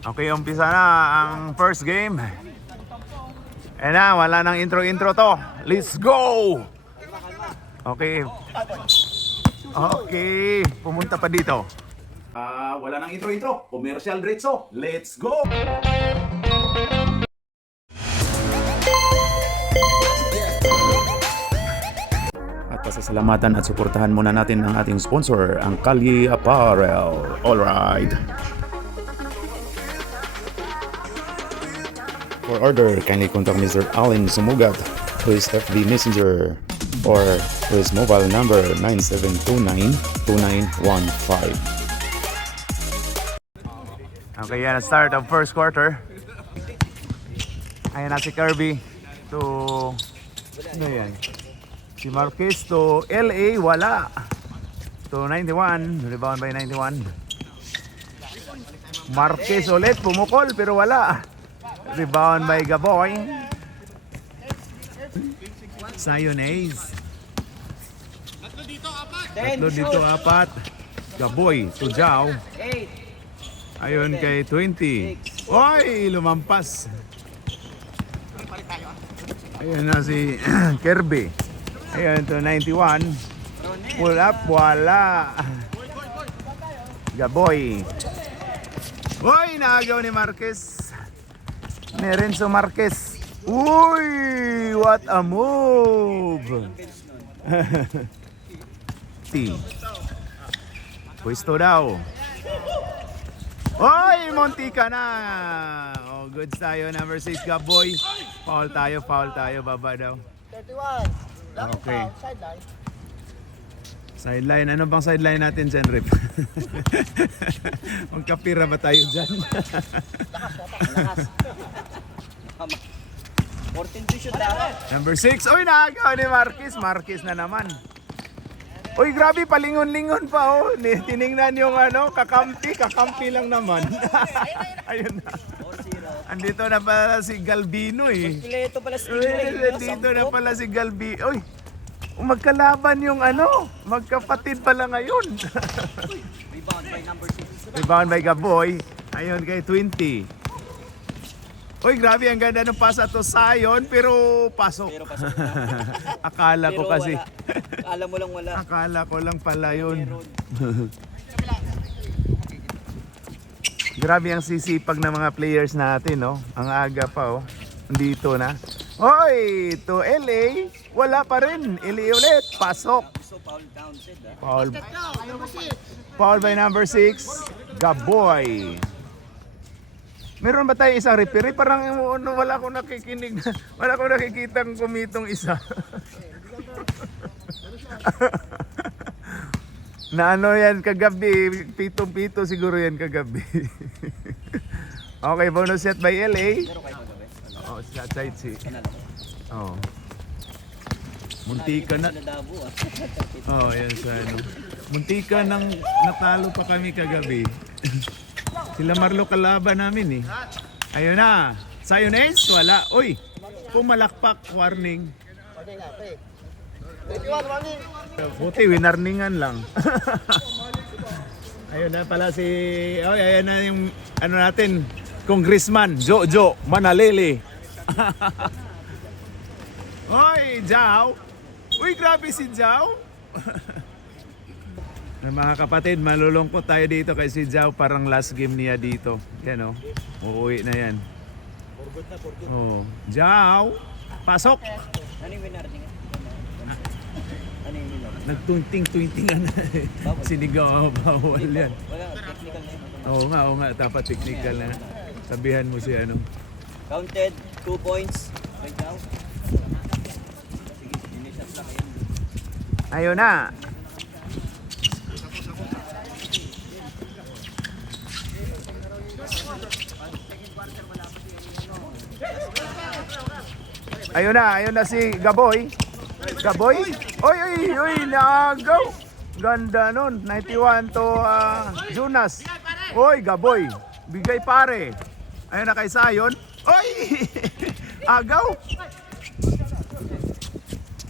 Okay, umpisa na ang first game. Ayan na, wala nang intro-intro to. Let's go! Okay. Okay, pumunta pa dito. Wala nang intro-intro. Commercial diretso. Let's go! At pasasalamatan at suportahan muna natin ang ating sponsor, ang Kalye Apparel. Alright. For order, kindly contact Mr. Allen Sumugat to his FB Messenger or to his mobile number 9729-2915. Okay, yan, start of first quarter. Ayan na si Kirby to... Ano yan? Si Marquez to LA, wala. To 91, rebound by 91. Marquez ulit, pumukol pero wala. Rebound by Gaboy. Sayonese. Tatlo dito, apat. Gaboy to Jao. Ayun kay 20. Oy, lumampas. Ayun na si Kirby. Ayun to 91. Pull up, wala. Gaboy. Oy, naagaw ni Marquez. Renzo Marquez. Uy, what a move. T. Pwesto daw. Oy, Montika na. Oh, goods tayo. Number 6, Gaboy. Foul tayo. Baba daw. 31. Okay. Sideline. Ano bang sideline natin dyan, Rip? Magkapira ba tayo dyan? Lakas. 14 shoot dapat. Number 6. Uy, naagaw ni Marquez. Marquez na naman. Uy, grabe, palingon-lingon pa, oh. Tiningnan yung ano, kakampi lang naman. Ayun na. Andito na pala si Galbino, eh. Ito pala si Dito na pala si Galbino. Uy, magkalaban yung ano, magkapatid pala ngayon. Rebound by number 6. Rebound by Gaboy. Ayun kay 20. Uy, grabe, ang ganda ng pasa to Sayon, pero pasok. Akala ko kasi. Alam mo lang wala. Akala ko lang pala yun. Grabe ang sisipag ng mga players natin, no? Ang aga pa, oh. Nandito na. Hoy, to LA, wala pa rin. LA ulit, pasok. Foul by number 6, Gaboy. Meron ba tayo isang referee? Parang wala akong nakikinig. Wala akong nakikitang kumitong isa. Na ano yan kagabi, pitong-pito siguro yan kagabi. Okay, bonus set by LA. Oh, sa side si. Oh. Muntika na. Oh, yan sa ano. Muntika nang natalo pa kami kagabi. Sila Marlo kalaban namin, eh. Ayun na. Sayonese, wala. Uy, pumalakpak, warning. Buti, winarningan lang. Ayun na pala si... Oh, ayun na yung ano natin, Congressman Jojo Manalili. Oy, Jao. Uy, grabe si Jao. Na mga kapatid, malulungkot tayo dito kay si Jao, parang last game niya dito. Yan, oh. Uuwi na yan. Oh, Jao, pasok. Ano yung winarning? Ano yung winarning? Nagtunting-tuntingan na. Sinigaw, bawal yan. Wala, technical na yun. Oo nga, dapat technical na. Sabihan mo si ano. Counted, 2 points. Right now. Sige, initial lang yun. Ayun na. Ayun na si Gaboy. Gaboy? Oy, naagaw. Ganda nun. 91 to Jonas. Oy, Gaboy. Bigay pare. Ayun na kay Sayon. Oy! Agaw.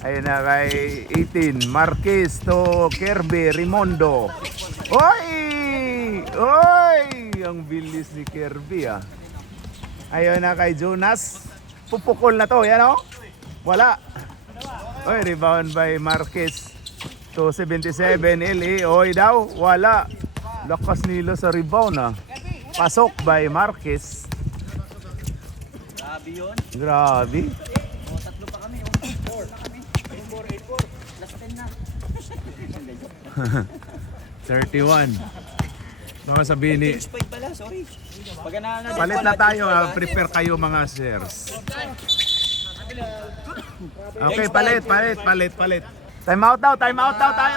Ayun na kay 18. Marquez to Kirby Rimondo. Oy! Ang bilis ni Kirby ah. Ayun na kay Jonas. Pupukol na to, yan oh. Wala. Oy, rebound by Marquez. 277 LA. Oy daw, wala. Lakas nila sa rebound ah. Pasok by Marquez. Grabe yun. Grabe. O, tatlo pa kami. 4 na kami. 4. Last 10 na. 31. Baka sabihin ni... Change point pala, sorry. Pag nanalo Palit na tayo, prepare kayo mga shares. Okay, palit. Time out daw tayo.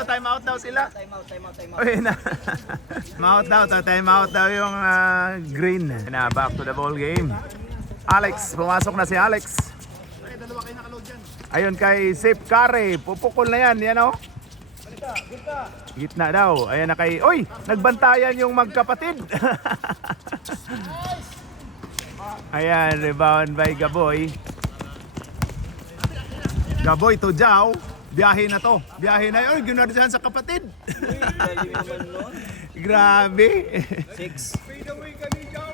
Time out daw sila. Time out. Uy, na. Time out daw yung green. Na, back to the ball game. Alex, pumasok na si Alex. Ayun kay Sip Curry, pupukol na yan oh. Gitna daw. Ayan na kay... Uy! Nagbantayan yung magkapatid. Ayan, rebound by Gaboy. Gaboy to Jao. Biyahe na to. Biyahe na yun. Ginardihan sa kapatid. Galing naman nun. Grabe. 6.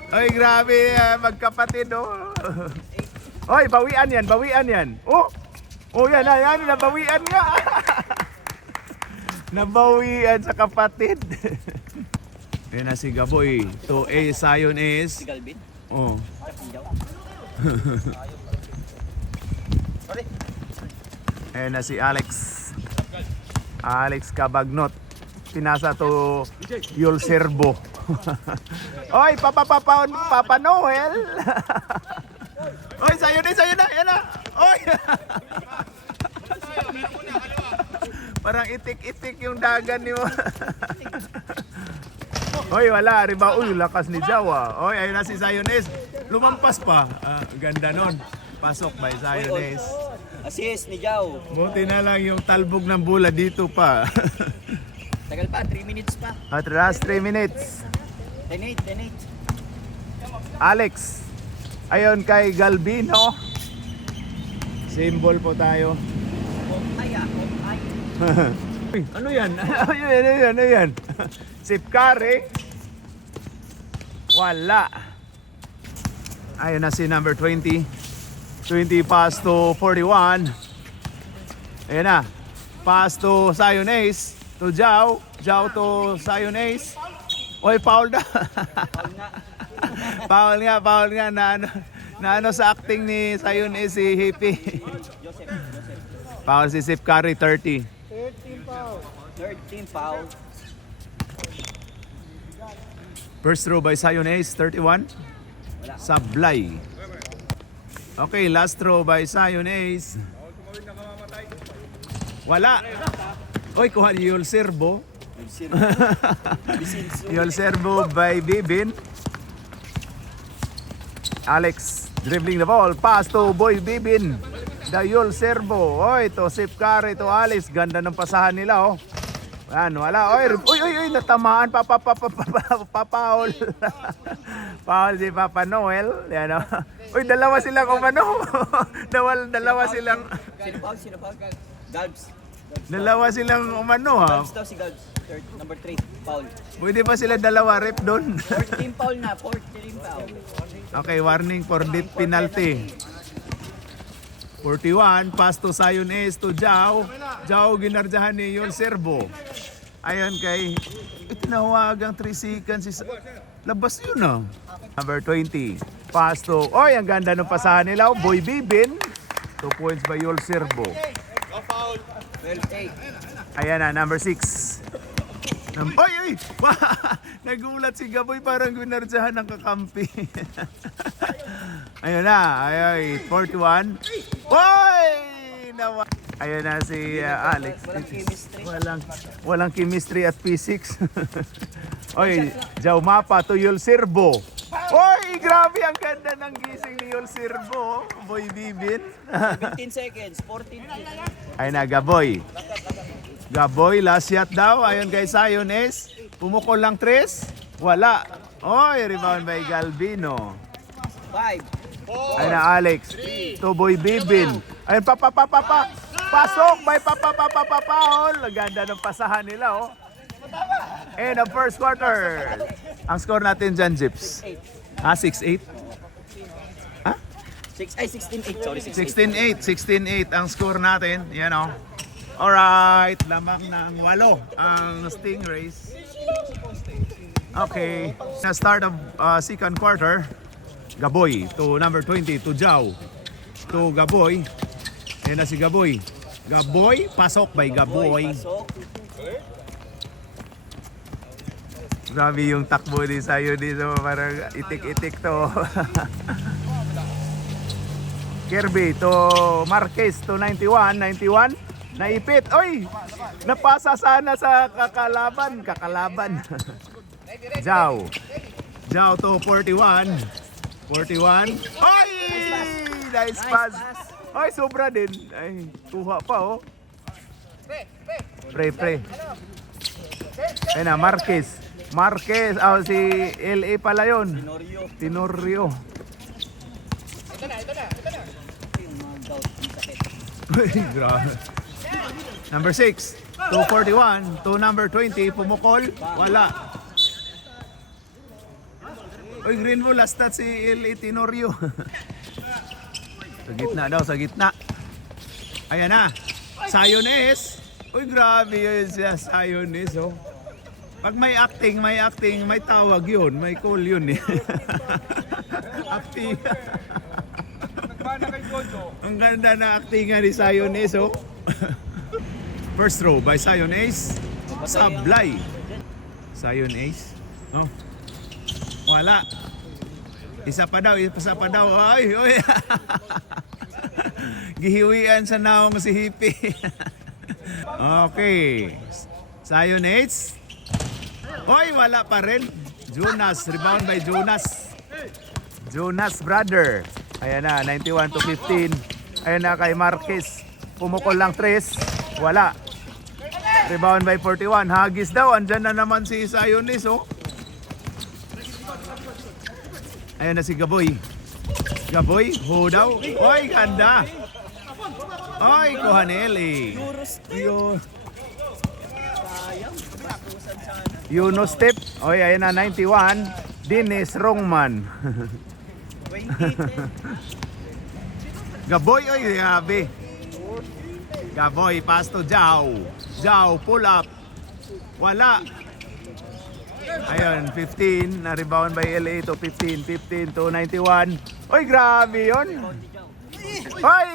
Ay, grabe. Magkapatid, oh. Oy, bawian yan. Oh! Oh, yan. Nabawian nga. Nabawian sa kapatid. Ayan na si Gaboy. To A, Zion is... Si Galvin. Oh. Ayan na si Alex. Alex Cabagnot. Pinasa to Yul Serbo. Oy, Papa Noel. Oy, Zion na. Ayan na. Oy. Parang itik-itik yung dagan ni mo. Oy, wala. Riba. Uy, lakas ni Jawa. Oy, ayun na si Ziones. Lumampas pa. Ganda nun. Pasok by Ziones. Assist ni Jao. Buti na lang yung talbog ng bola dito pa. Tagal pa, 3 minutes pa. At last 3 minutes. 10-8. Alex. Ayun kay Galvino. Symbol po tayo. Ay. Uy, ano yan? Ano yan? Sip Curry. Wala. Ayun na si number 20. 20 pass to 41. Ayun na. Pass to Zion Ace. To Jao. Jao to Zion Ace. Oy, foul na. Foul nga na ano sa acting ni Zion Ace si Hippie. Foul si Sip Curry 30. 13 foul. First throw by Zion Ace, 31. Sablay. Okay, last throw by Zion Ace. Wala. Oy, kuha ni Yul Serbo. Yul Serbo by Bibin. Alex dribbling the ball. Pass to Boy Bibin. Yul Serbo. Oy, to Sip Curry, to Alex. Ganda ng pasahan nila, oh. Yan, wala. Oy, natamaan. Papaul. Paul si Papa Noel. Yan, oh. Uy, dalawa silang umano. Dalawa silang... Sino foul? Galbs. Dalawa silang umano, ha. Galbs daw si Galbs. Number 3, foul. Pwede ba sila dalawa rep doon? 14 foul na, 14 foul. Okay, warning for deep penalty. 41, pass to Zion Ace to Jao. Jao ginarjahan ni Yul Serbo. Ayon kay itinawagang 3 seconds. Labas yun ah. Number 20, pass to... Oy, ang ganda ng pasahan nila. Boy Bibin. 2 points by Yul Serbo. 12-8. Ayan na, number 6. Oy! Nagulat si Gaboy, parang ginarjahan ng kakampi. Ayun na, ay 41. Oy! Ayun na si Alex. Walang chemistry at physics. Oy, Jao Mapa to Yul Serbo. Oy, grabe ang ganda ng gising ni Yul Serbo. Boy Bibin. 15 seconds, 14. Ayun na, Gaboy. Gaboy, last shot daw. Ayun kay Zion Ace. Pumukol lang 3. Wala. Oy, rebound by Galvino. 5. Ayun na, Alex. To Boy Bibin. Ayun, pasok by Paul. Ang ganda ng pasahan nila, oh. And the first quarter. Ang score natin dyan, Jips? 8. Ah, 6-8? Ha? 16-8. Sorry, 16-8 6-8. ang score natin. Yan o. Alright, lamang ng 8 ang Stingrays. Okay, na start of second quarter, Gaboy to number 20 to Jao. To Gaboy. Yan na si Gaboy. Gaboy, pasok by Gaboy. Pasok. Grabe yung takbo ni Sayo dito, parang itik-itik to. Kirby to Marquez to 91, naipit. Oy! Napasa sana sa kakalaban. Jao to 41. Oy! Nice pass. Oy, sobra din. Ay, kuha pa oh. Pre. Ayun na, Marquez, si LA pala yun. Tenorio. Grabe. Number 6, 241. To number 20, pumukol. Wala. Uy, green mo, last stat si LA Tenorio. Sa gitna. Ayan na. Sayones. Uy, grabe yun siya, Sayones, oh. Pag may acting, may tawag yun, may call yun eh. Acting. Ang ganda na actingan ni Sayones, oh. First throw by Sayones. Sablay. Sayones. Oh. Wala. Isa pa daw. Ay, oy. Gihiwian sa naong si Hippie. Okay. Sayones. Oy, wala pa rin. Jonas, rebound by Jonas brother. Ayan na, 91 to 15. Ayan na kay Marquez. Pumukol lang 3. Wala. Rebound by 41. Hagis daw. Andyan na naman si Sayones, oh. Ayan na si Gaboy. Gaboy, ho daw. Oy, ganda. Oy, Kohaneli. Yuno step. Oy, ayan na 91. Dennis Rongman. Gaboy, oy, grabe. Gaboy, pass to Jao. Jao, pull up. Wala. Ayun, 15. Na-rebound by LA to 15. 15 to 91. Oy, grabe yun. Oy!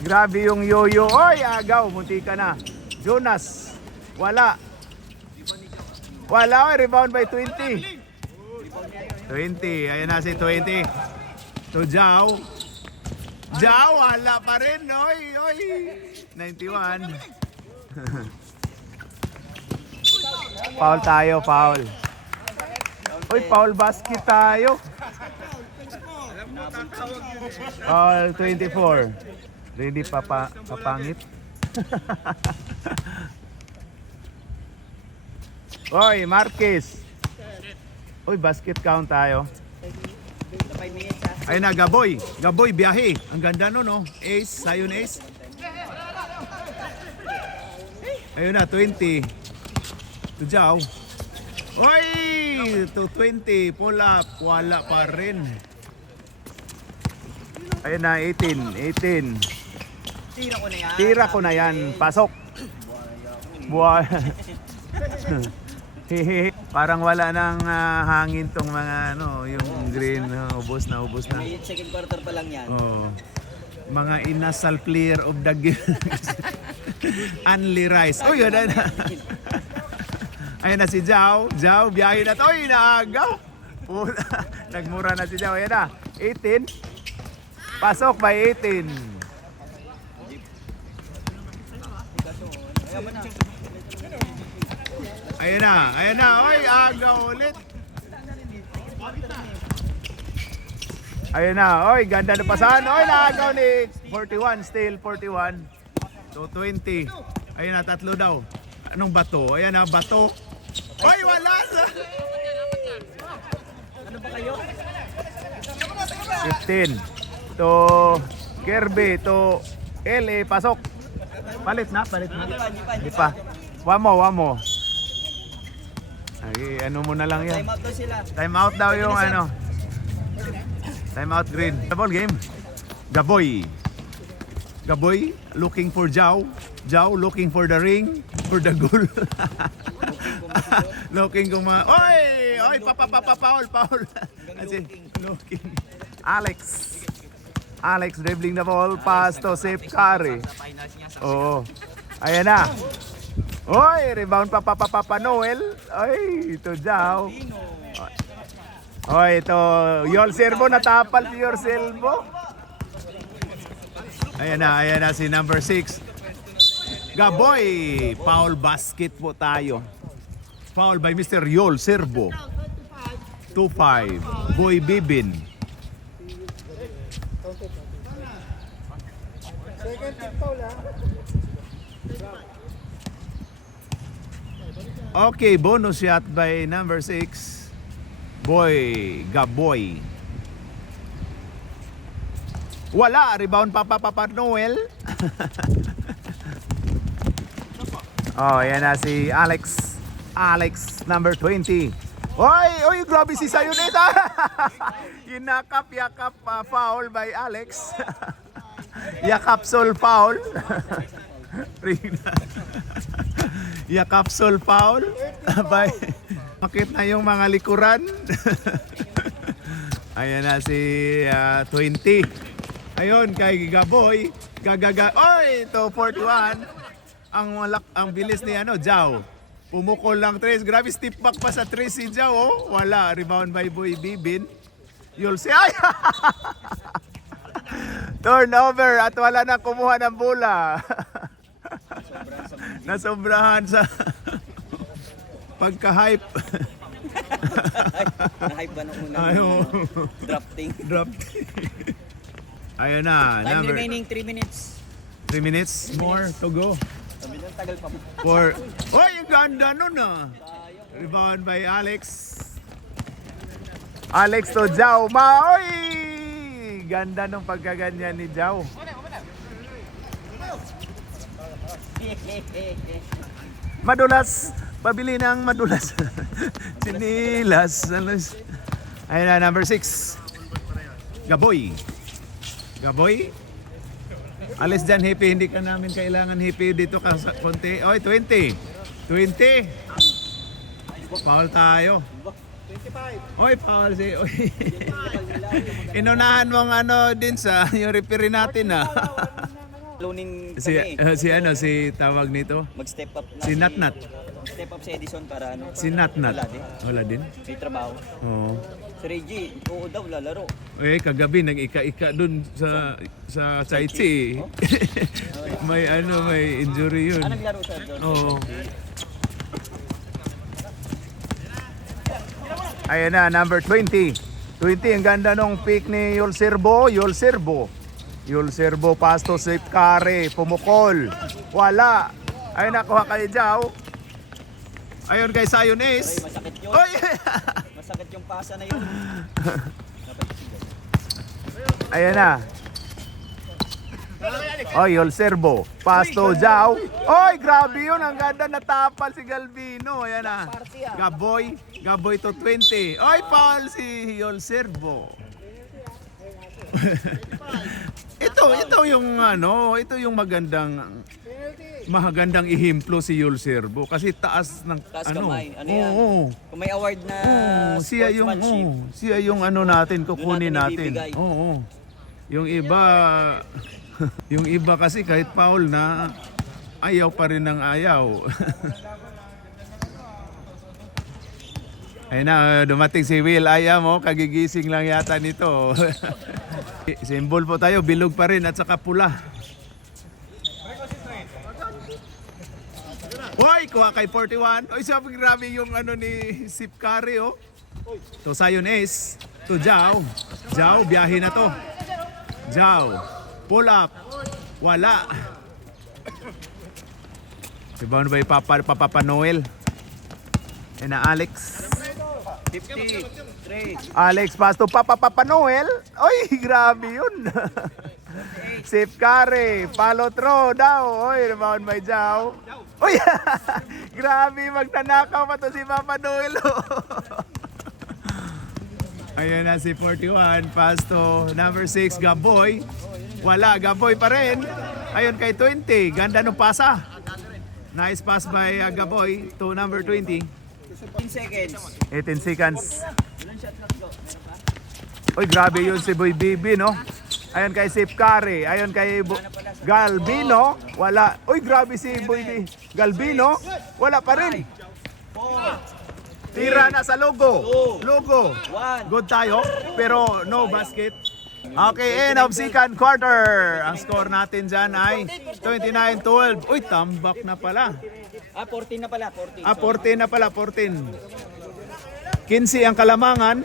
Grabe yung yoyo. Oy, agaw. Munti ka na. Jonas. Wala. Oy, rebound by 20. 20. Ayun na si 20. To Jao. Jao, wala pa rin. Oy. 91. Foul tayo, foul. Uy, foul basket tayo. Foul 24. Ready papangit. Oy, Marquez. Uy, basket count tayo. 5 minutes ha. Ayun na, Gaboy. Gaboy, biyahe. Ang ganda nun, no? Ace, Sayon Ace. Ayun na, 20. To Jao. Oy! To 20. Pull up. Wala pa rin. Ayun na, 18. Tira ko na yan. Pasok. Buhay. Parang wala nang hangin tong mga yung green. Ubos na. May second quarter pa lang yan. Oh. Mga inasal player of the game. Only rice. Uy, yun na. Ayun na si Jao. Jao, biyahe na to. Uy, naagaw. Nagmura na si Jao. Ayun na. 18. Pasok by 18. Ayun na. Uy, agaw ulit. Ayun na. Uy, ganda na pasahan. Uy, naagaw ni 41. Still 41. To 20. Ayun na, 3 daw. Anong bato? Ayan na, bato. Uy, wala! Ano ba kayo? 15. To Kirby. To LA. Pasok. Palit na. Di pa. One mo. Ay, ano mo na lang yan. Time out daw sila. Time out daw yung ano. Time out green. Double game. Gaboy. Gaboy looking for Jao. Jao looking for the ring. For the goal. Looking kung mga... Oy! Oy! Foul! Looking. Alex. Alex dribbling the ball. Pass to Sip Curry. Oo. Ayan na. Oy! Rebound pa Noel. Oy! Ito Jao. Oy! Ito. Yol Servo. Natapal si Yol Servo. Ayan na si number 6. Gaboy! Foul basket po tayo. Foul by Mr. Yol Servo. 2-5. Boy Bibin. Okay, bonus shot by number 6. Boy Gaboy. Wala, rebound Papa Noel. Oh, yan na si Alex. Alex, number 20. Oy, grabe si Sayonet. Yakap foul by Alex. Yakapsol foul. Yakapsol foul by Bakit na yung mga likuran? Ayan na si 20. Ayun kay Gaboy. Oy, ito 41. Ang bilis ni Jao. Pumukol lang 3. Grabe step back pa sa 3 si Jao. Oh. Wala. Rebound by Boy Bibin. You'll see. Ay! Turnover at wala na kumuha ng bola. Nasobrahan sa pagka-hype. Na-hype ba nung unang drafting? Ayun na. Time remaining 3 minutes. 3 minutes more to go. Sabi ng tagal pa. Oy, ang ganda nun ah. Rebound by Alex. Alex to Jao. Oy! Ganda nung pagkaganyan ni Jao. Madulas. Pabili ng madulas. Sinilas. Ayun na, number 6. Gaboy. Gaboy. Alis dyan, Hippie. Hindi ka namin kailangan, Hippie. Dito ka sa konti. Oy, 20. 20. Foul tayo. 25. Oy, foul si... Oy. Inunahan mong din sa yung referee natin Loaning si si tawag nito? Mag-step up na. Si Natnat. Step up si Edison para Si Natnat. Wala din. May trabaho. Oo. Si Reggie, oo daw, lalaro. Kagabi nag-ika-ika dun sa Chaichi. may injury yun. Naglaro siya doon? Oo. Ayan na, number 20. 20, ang ganda nung pick ni Yol Servo. Yol Servo, pass to Sip Curry. Pumukol. Wala. Ayun, nakuha kay Jao. Ayun kay Sayon Ace. Masakit yun. Oy! Masakit yung pasa na yun. Ayan na. Oy, Yol Servo. Pass to Jao. Oy, grabe yun. Ang ganda natapal si Galvino. Ayan na. Gaboy to 20. Oy, foul si Yol Servo. ito yung magandang ihemplo si Yol Servo kasi taas ng Taas kamay. Ano yan? Oo. Kung may award na siya sportsmanship. yung natin kukunin Doon natin natin. ibibigay. Oo. Yung iba kasi kahit foul na ayaw pa rin ng ayaw. Ayun na, dumating si Will. Ayaw kagigising lang yata nito. Symbol po tayo, bilog pa rin at saka pula. Hoy, kuha kay 41. Oy, sabi grabe yung ni Sip Curry To Sayon Ace, to Jao. Jao, biyahe na to. Jao, pull up. Wala. Rebound by Papa Noel. And na Alex. 53. Alex pass to Papa Noel. Oy, grabe yun. Sip carry. Follow through daw. Oy, rebound by Jao. Uy! Grabe, magtanakaw pa to si Papa Noel. Ayan na si 41. Pass to number 6, Gaboy. Wala, Gaboy pa rin. Ayun kay 20. Ganda ng pasa. Nice pass by Gaboy to number 20. 15 seconds. 18 seconds. Uy, grabe yun si Boy Bibi, no? Ayun kay Sip Curry. Ayun kay Galbino. Wala. Uy, grabe si Boy Galbino. Wala pa rin. 4, Tira na sa logo. Logo. 1. Good tayo, pero no basket. Okay, end of second quarter. Ang score natin dyan ay 29-12. Uy, tambak na pala. 14 na pala, 14. 14 na pala, 14. 15 ang kalamangan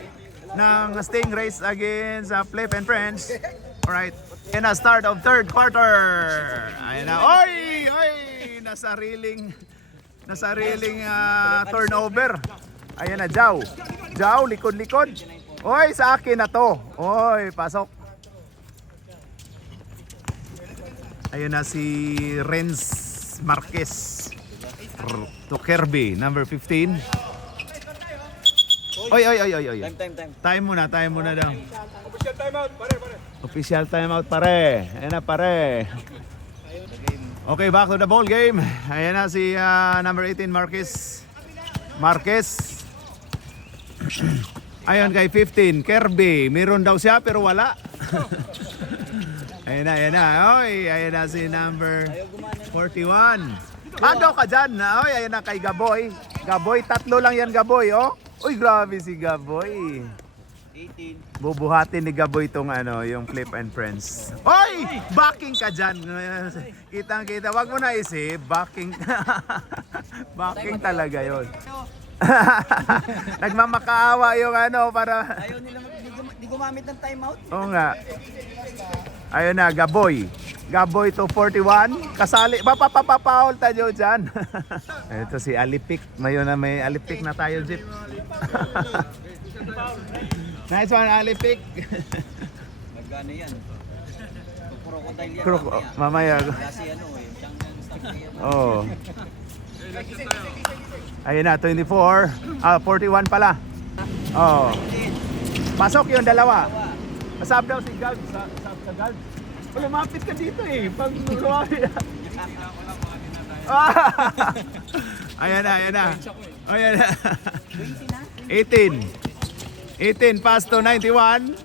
ng Stingrays against Flip and Friends. Alright. Yan na, start of third quarter. Ayan na. Oy! Oy! Nasariling turnover. Ayan na, Jao. Jao, likod-likod. Oy, sa akin na to. Oy, pasok. Ayun na si Renz Marquez. To Kirby, number 15. Oy. Time. Time muna daw. Official timeout pare. Ayan na pare. Okay, back to the ball game. Ayan na si number 18 Marquez. Ayun kay 15 Kirby. Meron daw siya pero wala. Ayan na. Oy, ayan na si number 41. Agaw ka dyan. Oy, ayan na kay Gaboy. Gaboy, tatlo lang yan Gaboy, oh. Uy, grabe si Gaboy. 18. Bubuhatin ni Gaboy itong yung Flip and Friends. Oy! Backing ka dyan. Kitang-kita. Wag mo na isip. Backing. Backing talaga yon. Nagmamakaawa yung para... Ayaw nila di gumamit ng timeout. Oo nga. Ayun na, Gaboy. Gaboy to 41. Kasali. Papapapaul tayo dyan. Ito si Alipik. Ngayon na may Alipik na tayo, Jeep. Nice one, Alipik. Nagano yan. Crocodile yan. Mamaya. Kasi siyang Oh. Ayun na, 24. 41 pala. Oh. Pasok yung dalawa. Masab daw si Gald sa Gald. Lumapit ka dito eh. Pag Ayan na. 18 pass to 91.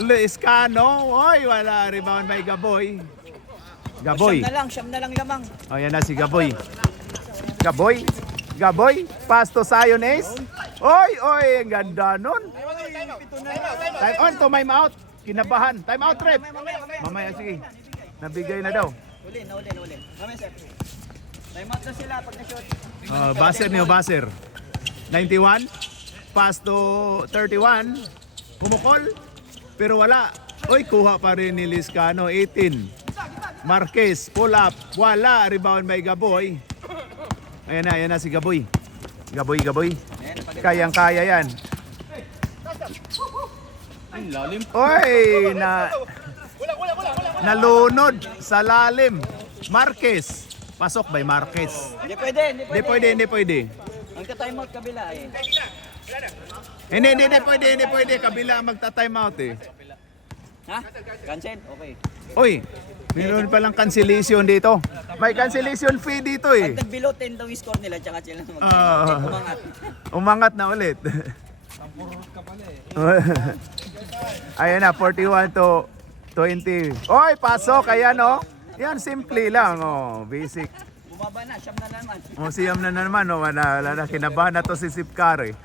Luiscano. Oy, wala. Rebound by Gaboy. Siyam na lang lamang. Ayan na si Gaboy. Gaboy. Pass to Zion Ace. Oy, ang ganda nun. Time on to time out. Kinabahan. Time out, rep. Mamaya, sige. Nabigay na daw. Uli. Mamaya, sir. Timeout na sila pag na-shot. Baser. 91. Pass to 31. Kumukol. Pero wala. Oy, kuha pa rin ni Liscano. 18. Marquez. Pull up. Wala. Rebound by Gaboy. Ayan na si Gaboy. Gaboy. Kayang-kaya yan. Oy, nalunod sa lalim. Marquez. Pasok by Marquez. Hindi pwede. Ang ka-timeout kabila eh. Hindi pwede. Kabila magta-time out eh. Ha? Cancel? Okay. Oy, meron palang cancellation dito. May cancellation fee dito eh. Pag nag-below 10 daw yung score nila, tsaka sila umangat. Umangat na ulit. Ayan na, 41 to 20. Oy, pasok. Ayan oh. Yan, simple lang. Oh, basic. Bumaba na, siyam na naman. Siyam na naman. Oh, wala na. Kinabahan na to si Sip Curry.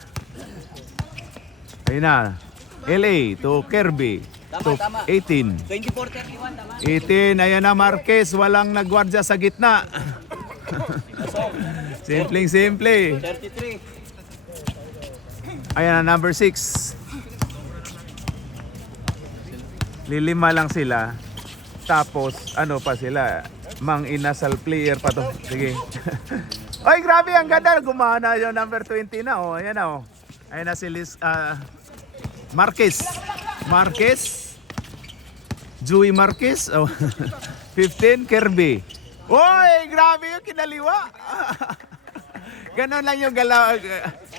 Ayun na. LA to Kirby. Tama. 18. 24-31, tama? 18. Ayan na, Marquez. Walang nagwardya sa gitna. Simpleng-simple. 33. Ayan na, number 6. Lilima lang sila. Tapos, pa sila? Mang inasal player pa to. Sige. Ay, grabe, ang ganda. Gumana yung number 20 na. Oh, ayan na. Oh. Ayan na si Marquez. Joey Marquez. Oh. 15, Kirby. Uy, grabe yung kinaliwa. Ganon lang yung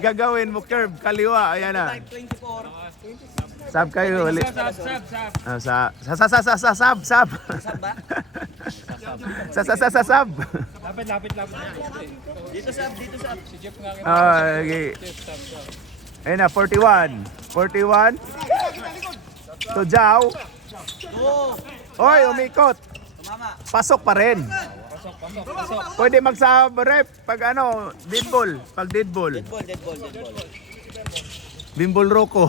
gagawin mo, curve, kaliwa. Ayan na. 24. Sab kayo ulit. Sab. Sab ba? Sab. Lapit. Dito sab. Si Jeff nga Okay. Ayun na, 41. 41. To Jao. Go! Oy, umikot. Tumama. Pasok pa rin. pasok. Pwede magsab rep pag ano, dead ball. Pag dead ball. Dead ball. Bimbol Roko.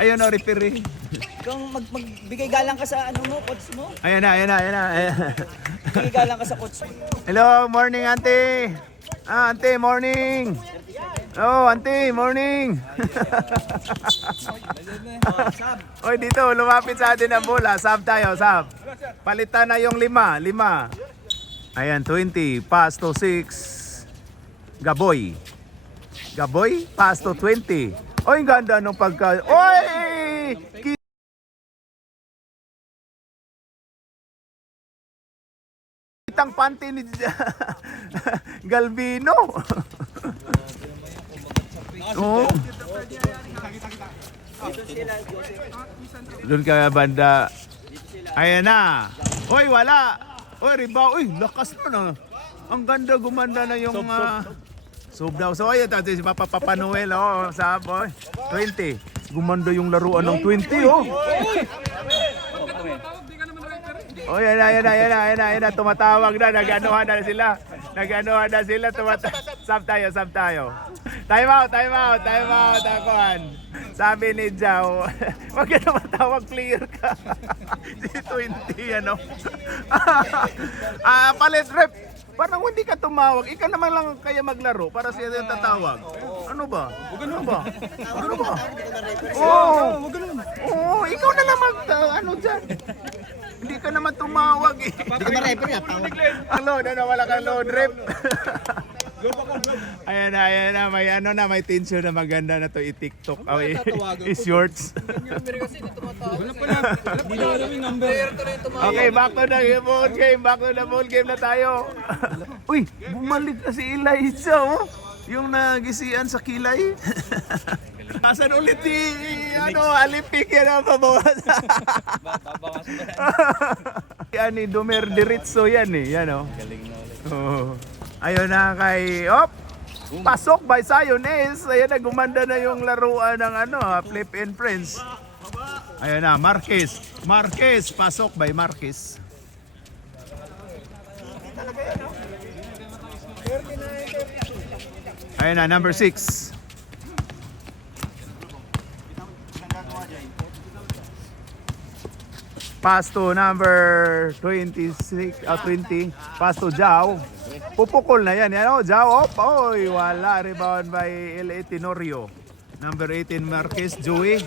Ayun o, referee. Kung magbigay galang ka sa ano mo, coach mo. Ayan na. Bigay galang ka sa coach mo. Hello, morning auntie. Auntie, morning. Oh, auntie, morning. Sab. Oy, dito, lumapit sa atin ang bola. Sab tayo, sab. Palitan na yung 5. Ayan, 20. Pass to 6. Gaboy, pass to 20. Oy, ang ganda nung pagka... Oy! Kitang panty ni Galvino. Oh. Doon ka banda. Ayan na. Oy, wala. Oy, rebound. Uy, lakas na. Ang ganda, gumanda na yung... Sub daw. So ayun, si Papa Noel, oh, sab, oh. 20. Gumanda yung laruan ng 20, oh. Oh, yan na. Tumatawag na. Nag-anuhan na sila. Sab tayo. Time out. Akuan. Sabi ni Jao, wag ka na matawag, clear ka. Si 20, ano. Palit rep. Parang hindi ka tumawag. Ikaw naman lang kaya maglaro para siya yung tatawag. Ano ba? Oo, ikaw na lang ano dyan. Hindi ka naman tumawag eh. Hindi ka ma-refer nga. Ang load, wala kang load rep. Ayan na, may tension na maganda na to i-TikTok. I-shorts. Okay, back to the ball game na tayo. Uy, bumalik na si Eliza, oh. Yung nagisian sa kilay. Kasan ulit Olympic yan ang pabawas. Yan ni Domer Diritso yan eh. Yan oh. Galing na ulit. Oh. Ayun na kay... Pasok by Siones. Ayan na, gumanda na yung laruan ng Flip and Friends. Ayun na, Marquez. Pasok by Marquez. Ayun na, number 6. Pass to number 26, 20. Pass to Jao. Pupukol na yan. Jao. Oy, wala. Rebound by L.A. Tenorio. Number 18, Marquez. Joey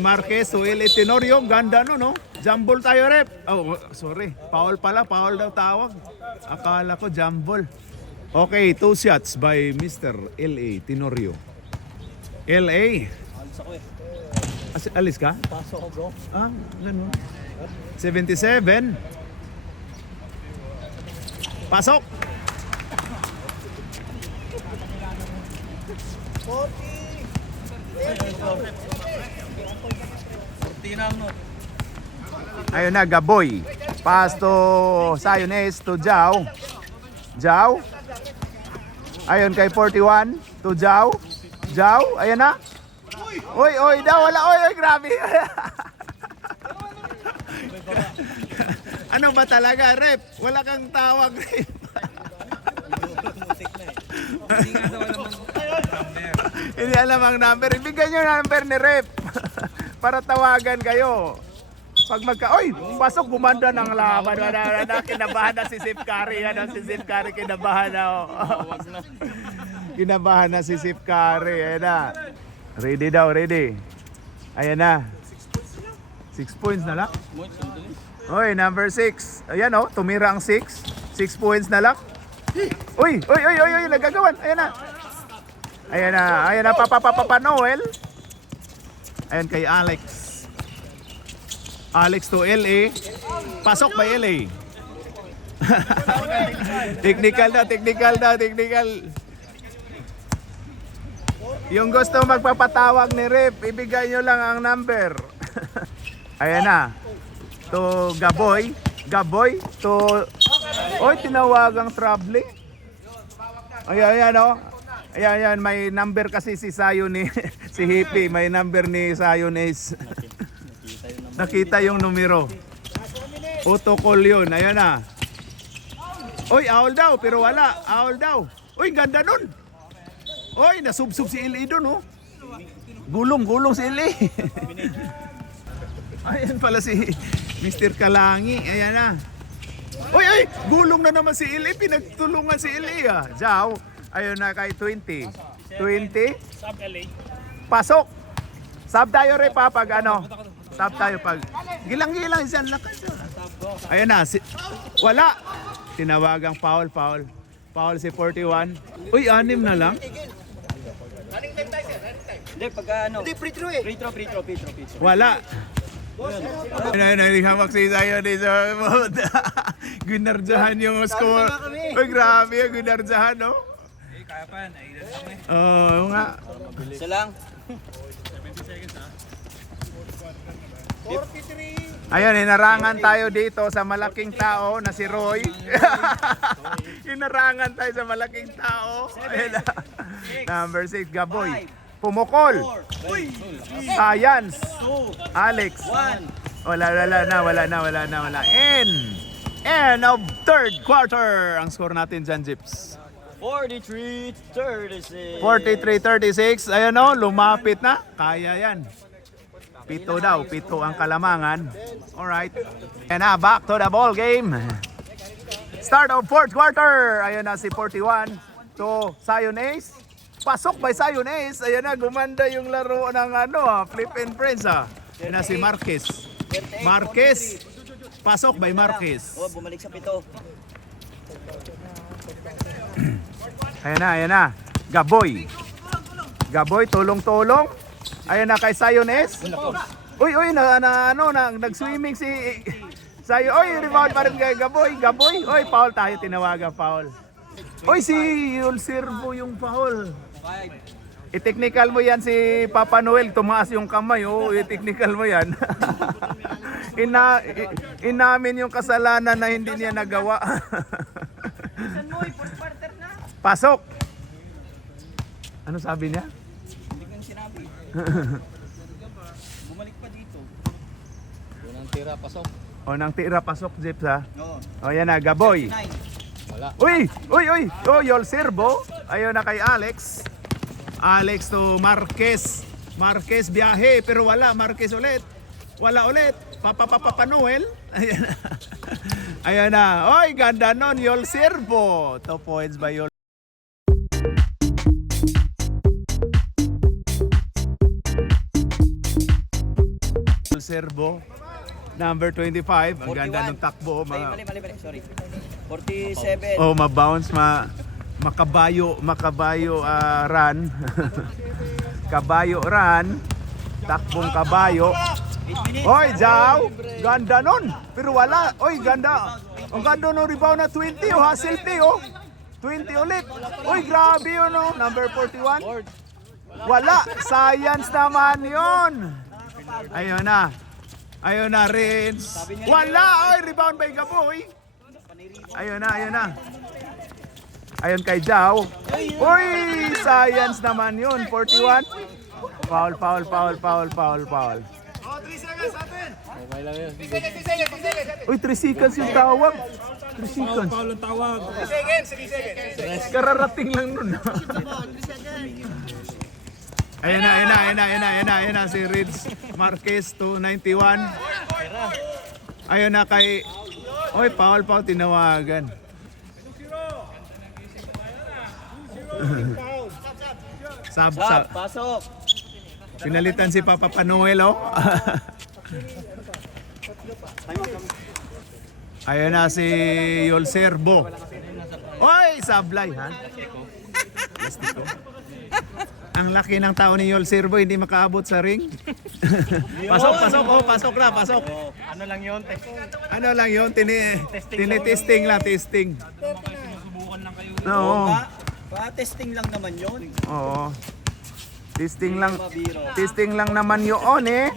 Marquez to L.A. Tenorio. Ganda no? Jumble tayo, rep. Oh, sorry. Foul pala. Foul daw tawag. Akala ko jumble. Okay, 2 shots by Mr. L.A. Tenorio. L.A. Alis ka? Pasok ko, bro. Ganun. 77. Pasok. 40. Ayun na, Gaboy. Pass to Siones to Jao. Ayun kay 41 to Jao. Ayun na. Oy, wala. Oy, grabe. Ano ba talaga, rep? Wala kang tawag, rep. Hindi alam ang number. Ibigay nyo number ni rep para tawagan kayo. Pag pasok, gumanda ng laban. Kinabahan na si Sip Curry. Kinabahan na. Kinabahan na si Sip Curry. Ayan na. Ready. Ayan na. 6 points na lang. Oy, number 6. Ayan tumira ang 6. 6 points na lang. Uy, nagagawan. Ayan na, Papa Noel. Ayan kay Alex. Alex to LA. Pasok by LA. Technical na, technical na, technical. Yung gusto magpapatawag ni Rip, ibigay nyo lang ang number. Ayan na. To Gaboy. Gaboy to... Oy, tinawagang traveling. Ayan, ayan, oh. Ayan, ayan, may number kasi si Sayo ni... si Hippie, may number ni Sayo ni... Nakita yung numero. Protocol yun, ayan na. Oy, owl daw, pero wala. Owl daw. Oy, ganda nun. Oy, nasubsub si Ili dun, oh. Gulong si Ili. Ayan pala si Mr. Kalangi. Ayan na. Oy, ay, gulong na naman si Ili. Pinagtulungan si Ili, ah. Jaw. Ayun na kay 20. 20. Sub LA. Pasok. Sub tayo rin pa pag ano. Sub tayo pag... Gilang-gilang isang lakas. Ayan na. Wala. Tinawagang foul. Foul si 41. Uy, 6 na lang. Hindi, pagka ano. Hindi, free throw. Wala. Hawak si Zion dito. Ginardyahan yung score. Uy, grabe yung ginardyahan, no? Kaya pa, nailan kami. Oo nga. Isa lang. 70 seconds ha. Ayun, inarangan tayo dito sa malaking tao na si Roy. Inarangan tayo sa malaking tao. Ayun na. Number 6, Gaboy. Pumukol. Science. Alex. Wala na. End of third quarter. Ang score natin dyan, Jips. 43-36. 43-36. Ayun o, lumapit na. Kaya yan. Pito daw. Pito ang kalamangan. Alright. And now, back to the ball game. Start of fourth quarter. Ayun na si 41 to Zion Ace. Pasok by Zion Ace. Ayun na, gumanda yung laro ng Flip and Prince. Ayun na si Marquez. Marquez. Pasok by Marquez. Oh, bumalik sa pito. Ayan na. Gaboy. Gaboy, tulong-tulong. Ayan na kay Zion Ace. Uy, nag-swimming si Zion. Uy, rebound pa rin kay Gaboy. Uy, foul tayo, tinawagan foul. Uy, si Yulsirbo yung foul. I-technical mo yan si Papa Noel, tumaas yung kamay, oh, i-technical mo yan. Inamin yung kasalanan na hindi niya nagawa. Pasok. Ano sabi niya? Hindi ko sinabi. Bumalik pa dito. Unang tira, pasok. O, nang tira, pasok, Jeps, ha? Oo. O, yan na, Gaboy. 9. Wala. Uy! Oh, Yolsirbo. Ayun na kay Alex. Alex to Marquez. Marquez biyahe, pero wala. Marquez ulit. Wala ulit. Papa Noel. Ayan na. Ayan na. Oy, ganda nun. Yolsirbo. 2 points by Yol. Yolsirbo. Number 25. Ang ganda ng takbo. Mali. Sorry. 47. Oh, ma-bounce, makabayo run. Kabayo run. Takbong kabayo. 8 minutes. Oy, Jaw! Ganda nun! Pero wala. Oy, ganda. Ang ganda ng rebound na 20, oh. Hasilti, oh. 20 ulit. Oy, grabe yun, oh. Number 41. Wala. Science naman yun. Ayun na. Ayun na, Rins. Wala. Oy, rebound by Gaboy. Ayun na. Ayun kay Jaw. Uy, science naman yun. 41. Foul. Okay lang yun. Uy, 3 seconds yung tawag. 3 seconds. Foul ang tawag. Kararating lang nun. Ayun na si Rids Marquez to 91. Ayun na kay... Oy, foul, tinawagan. Sab. Pasok. Pinalitan si Papa Noel, oh. Ayun na si Yolsirbo. Oy, sablay, ha? Plastiko. Ang laki ng tao ni Yol Servo, hindi makaabot sa ring. Pasok, pasok. Oh, pasok na, pasok. Ano lang yun? Ano lang yun? Tinitesting lang, testing. Subukan lang kayo. Oo. Pa-testing lang naman yun. Oo. Testing lang. Mabiro. Testing lang naman yun eh.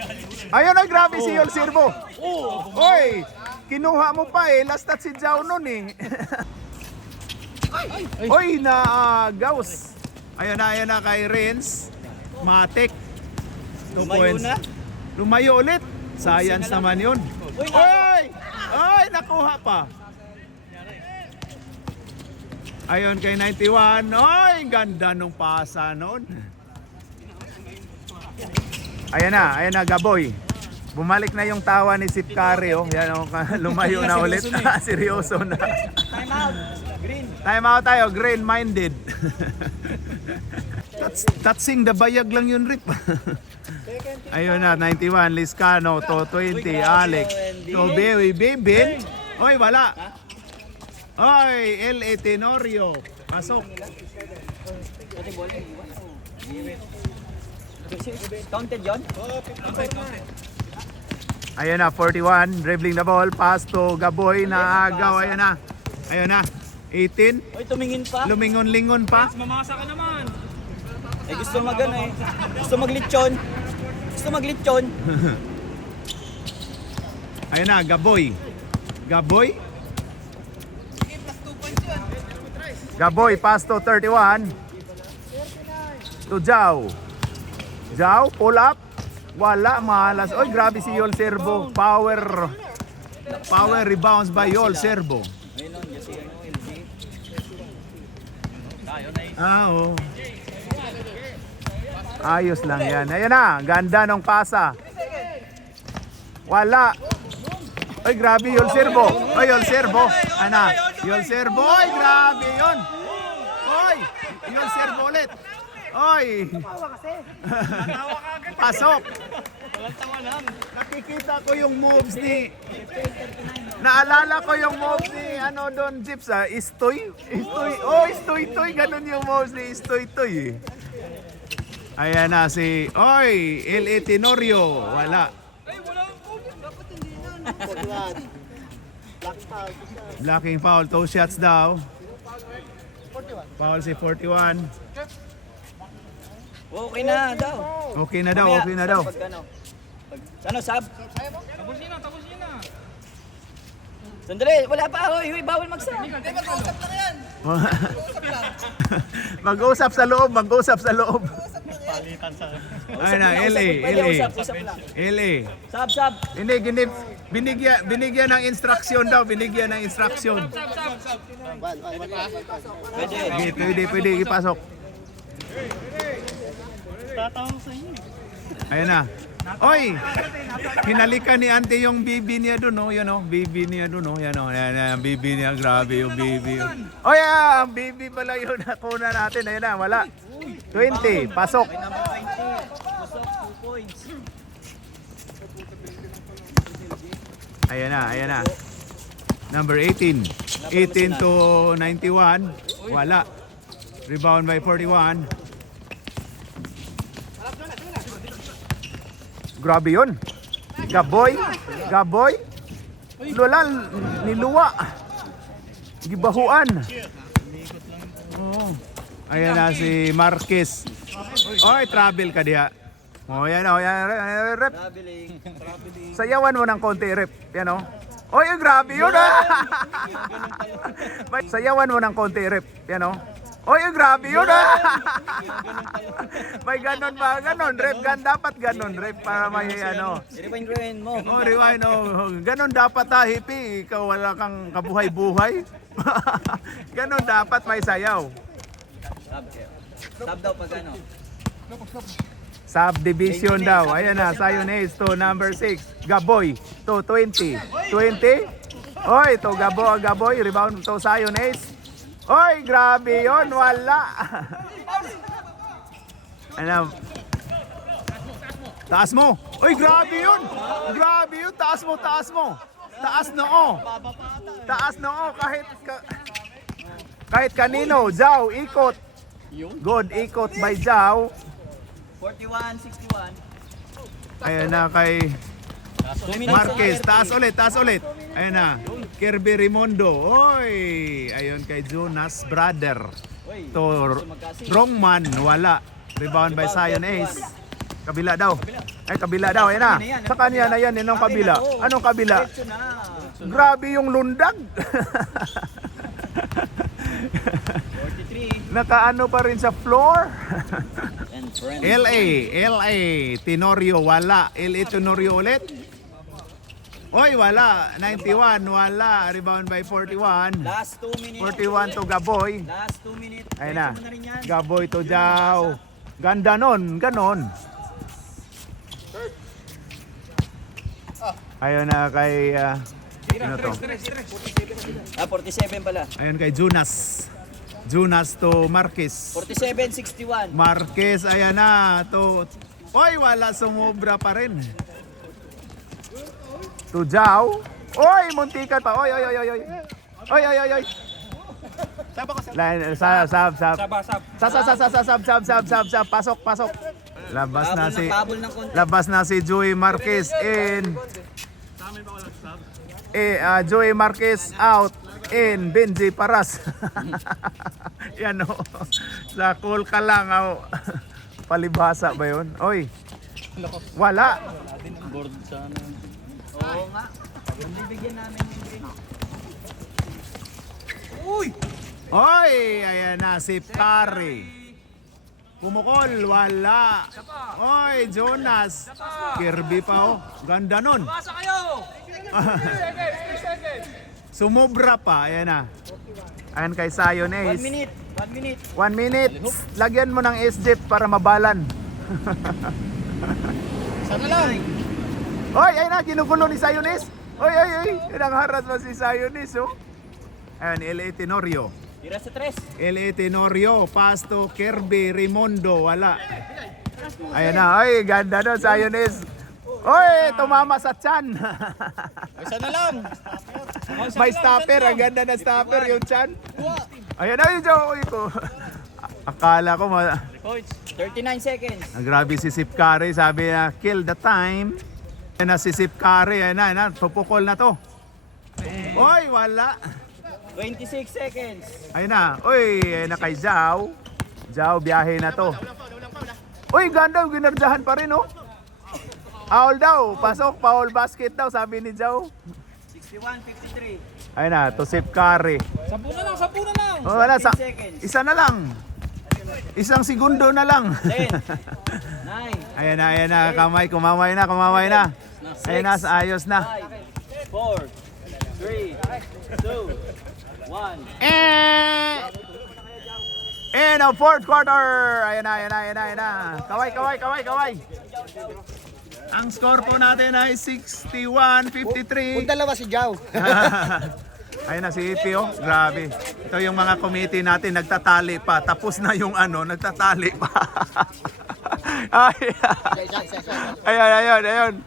Ayun na, grabe si Yol Servo. Oy, kinuha mo pa eh. Last touch si Jao nun eh. Oy, na-gaus. Ayun na kay Renz. Matik. 2 Lumayo points. na. Lumayo ulit. Science naman yun. Oy! Oy, nakuha pa. Ayun kay 91. Oy, ganda nung pasa nun. Ayan na, Gaboy. Bumalik na yung tawa ni Sip Curry, oh. Yan, oh, lumayo na ulit. Seryoso na. Time out. Green. Time out tayo, green-minded. Touching the bayag lang yun, Rip. Ayun na, 91, Liscano, to 20, Alex, to Bewi, Bibin. Oy, wala. Oy, L.A. Tenorio. Pasok. Counted yun? Ayun na, 41, dribbling the ball, pass to Gaboy, naagaw, ayun na. Ayun na, 18, Uy, tumingin pa. lumingon-lingon pa. Mamasa ka naman. Eh, gusto magano eh. Gusto maglitsyon. Gusto maglitsyon. Ayun na, Gaboy. Gaboy. Gaboy, pass to 31. To Jao. Jao, pull up. Wala, malas. Oy, grabe si Yol Servo. Power rebounds by Yol Servo. Ayun lang, kasi ano, LG. Oo. Ayos lang yan. Ayun na, ganda ng pasa. Wala. Ay, grabe, Yol Servo. Ay, Yol Servo. Ana, Yol Servo. Ay, grabe yun. Oy, Yol Servo ulit. Oy. Pasok. Nakikita ko yung moves ni... Naalala ko yung moves ni ano doon, Jips, Istoy. Istoy. Oh, Istoy-toy. Ganun yung moves ni Istoy-toy eh. Ayan na si... Oy, L.A. Tenorio. Wala. Blocking foul. 2 shots daw. Foul si 41. Okay na daw. Okay na daw, okay na daw. Pag ano? Ano, sab? Tapusin na. Sandali, wala pa. Hoy, bawal mag-sab. Mag-usap sa loob, mag-usap sa loob. Ay na, LA, LA. Usap lang. LA. Sab. Hindi, binigyan ng instruction daw, binigyan ng instruction. Pwede. Pwede ipasok. Ayun na. Oy! Hinalikan ni Ante yung bibi niya doon, no? Yan, no? Bibi niya doon, no? Yan, no? Yan, bibi niya. Grabe yung bibi. Oy, ang bibi pala yun. Nakuna natin. Ayun na, wala. 20, pasok. May number 20. Usap, 2 points. Ayan na. Number 18. 18 to 91. Wala. Rebound by 41. Grabe yun. Gaboy. Lula, niluwa. Gibahuan. Oh. Ayan na si Marquez. Oy, travel ka diha. Oh, yan o. Rep. Traveling. Sayawan mo ng konti, rep. Yan o. Oy, grabe yun Sayawan mo ng konti, rep. Yan o. Oy, grabe yun May ganon pa, ganon, rep. Dapat ganon, rep. Para may ano. I-rewind mo. Oh, rewind, oh. Ganon dapat hippie. Ikaw wala kang kabuhay-buhay. Ganon dapat may sayaw. Sab daw pag ano. Subdivision daw. Ayan na, Sayonese to number 6. Gaboy to 20. 20? Oy, to Gaboy. Rebound to Sayonese. Oy, grabe yon, wala. Ano? Taas mo. Oy, grabe yun. Taas mo. Taas noo. Kahit kanino. Jao, ikot. Good, ikot by Jao. 41-61. Ayun na kay 2 minutes Marquez. on Taas 30. ulit, taas ulit. Ayun na. Kirby Rimondo. Oy! Ayun kay Jonas Brother. Uy, To magkasi. Strongman, wala. Rebound by Zion Ace. Kabila daw. Ay, kabila daw. Ayun na. Sa kanya na yan. Anong kabila? Anong kabila? Diretso na. Grabe yung lundag. 43. Nakaano pa rin sa floor. And friends. LA, Tenorio, wala. LA Tenorio ulit. Oy, wala. 91, wala. Rebound by 41. Last 2 minutes. 41 to Gaboy. Last 2 minutes. Ayun na. Diretso mo na rin yan. Gaboy to Jao. Ganda nun, ganon. Ayun na kay ano to? 47 pala. Ayun kay Jonas. Jonas to Marquez. 47-61. Marquez, ayan na. To, oy, wala, sumobra pa rin. To Jao. Oy, muntikan pa. Oy, oy, oy, oy, oy. Oy, oy, oy, oy. Line, sab. Sab. Pasok. Labas na si Tabol ng konti. Labas na si Joey Marquez in. Joey Marquez out in Benji Paras. Yan o. Sa cool ka lang. Oh. Palibhasa ba yun? Oy. Wala. Board sana. Oo nga. Bibigyan namin yung green. Oy. Ayan na si Pari. Pumukol. Wala. Oy, Jonas. Kirby pa oh. Ganda nun. Pasa kayo! Sumobra pa. Ayan na. Ayan kay Zion 1 Ace. minute. 1 minute. 1 minute. Lagyan mo ng SJP para mabalan. Sana lang. Oy, ayun na, ginugulo ni Zion Ace. Oy. Nangharas mo si Zion Ace, oh. Ayan, LA Tenorio. Tira sa 3. LA Tenorio, Pasto, Kirby, Rimondo, wala. Ayan na, oy, ganda doon, Zion Ace. Oy, tumama sa tiyan. Sana lang. May stopper, ang ganda na stopper yung tiyan. Ayan na, yung joke ko. Akala ko, 39 seconds. grabe si Sip Curry, sabi na, kill the time. Ayan na si Sip Curry, ayan na, pupukol na to. Oy, wala. 26 seconds. Ayun na. Uy, ayun na kay Jao. Jao, biyahe na to. Uy, ganda. Ginardahan pa rin, oh. Foul daw. Pasok. Foul basket daw, sabi ni Jao. 61-53. Ayun na, to Sip Curry. 10 na lang! Oh, wala, 15 seconds. isa na lang. Isang segundo na lang. 10. 9. Ayan na. Kamay, kumamay na. Ayun na, ayos na. 5. 4. 3. 2. 1. And ang fourth quarter. Ayan na. Kaway. Ang score po natin ay 61-53. Dalawa si Jao. Ayun na si Ipi, oh. Grabe. Ito yung mga committee natin, nagtatali pa. Tapos na yung nagtatali pa. Ayun.